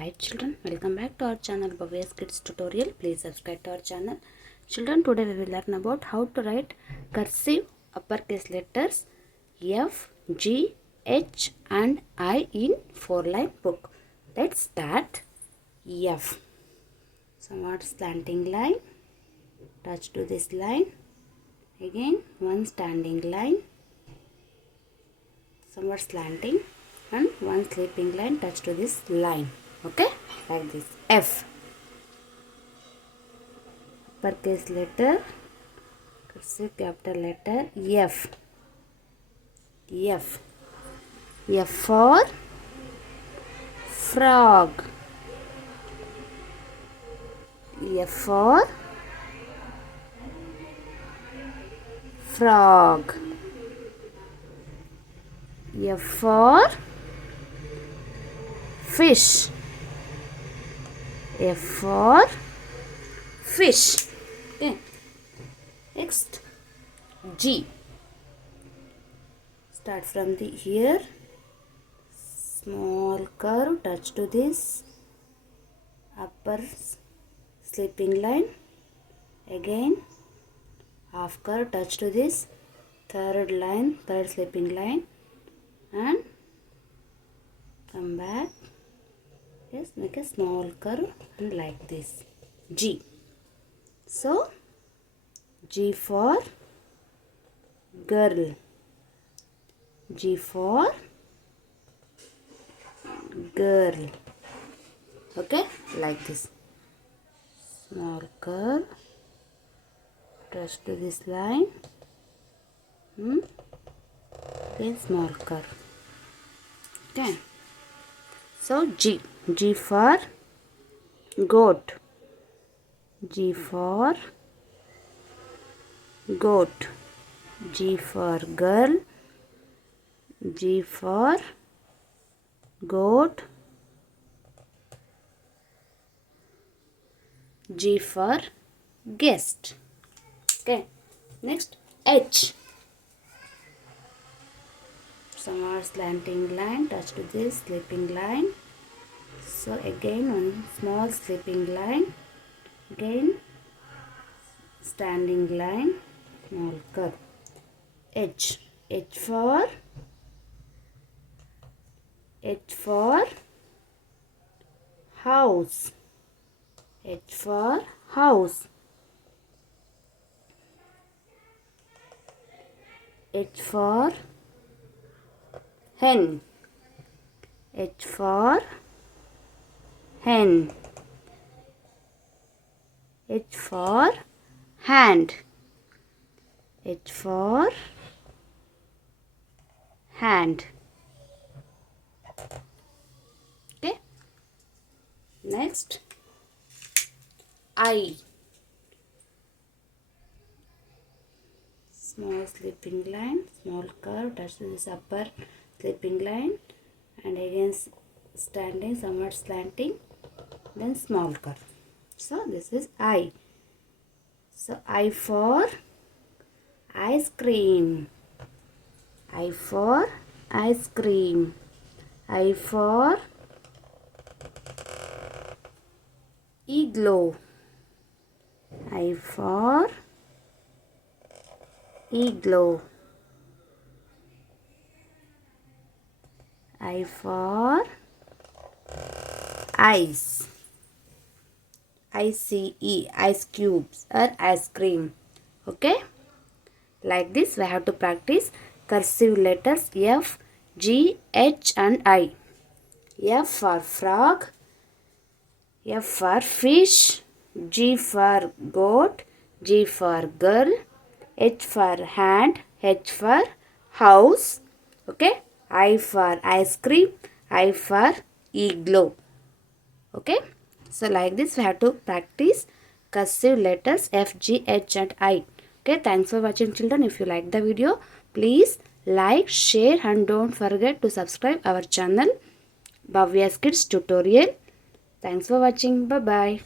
Hi children, welcome back to our channel Bhavyas Kids Tutorial. Please subscribe to our channel. Children, today we will learn about how to write cursive uppercase letters F, G, H and I in 4-line book. Let's start. F. Somewhat slanting line. Touch to this line. Again one standing line. Somewhat slanting and one sleeping line. Touch to this line. Okay, like this. F. Uppercase letter, cursive capital letter F. F. F for frog. F for frog. F for fish. F for fish. Okay. Next, G. Start from the here. Small curve. Touch to this upper sleeping line. Again half curve. Touch to this third line, third sleeping line, and come back. Yes, make a small curve and like this. G. So G for girl. G for girl. Okay, like this. Small curve. Touch to this line. Then small curve. Okay. So G. G for goat. G for goat. G for girl. G for goat. G for guest. Okay. Next, H. Somewhat slanting line. Touch to this sleeping line. So again one small sleeping line. Again standing line. Small curve. H. H for house. H for house. H for hen. H for hen. H for hand. H for hand. Okay. Next, I. Small sleeping line, small curve, touch to this upper sleeping line, and again standing, somewhat slanting, then small curve. So this is I. So I for ice cream. I for ice cream. I for igloo. I for igloo. I for ice. ICE, ice cubes or ice cream. Okay, like this we have to practice cursive letters F, G, H and I. F for frog. F for fish. G for goat. G for girl. H for hand. H for house. Okay. I for ice cream. I for igloo. Okay. So like this we have to practice cursive letters F, G, H and I. Okay. Thanks for watching children. If you like the video, please like, share and don't forget to subscribe our channel Bhavyas Kids Tutorial. Thanks for watching. Bye bye.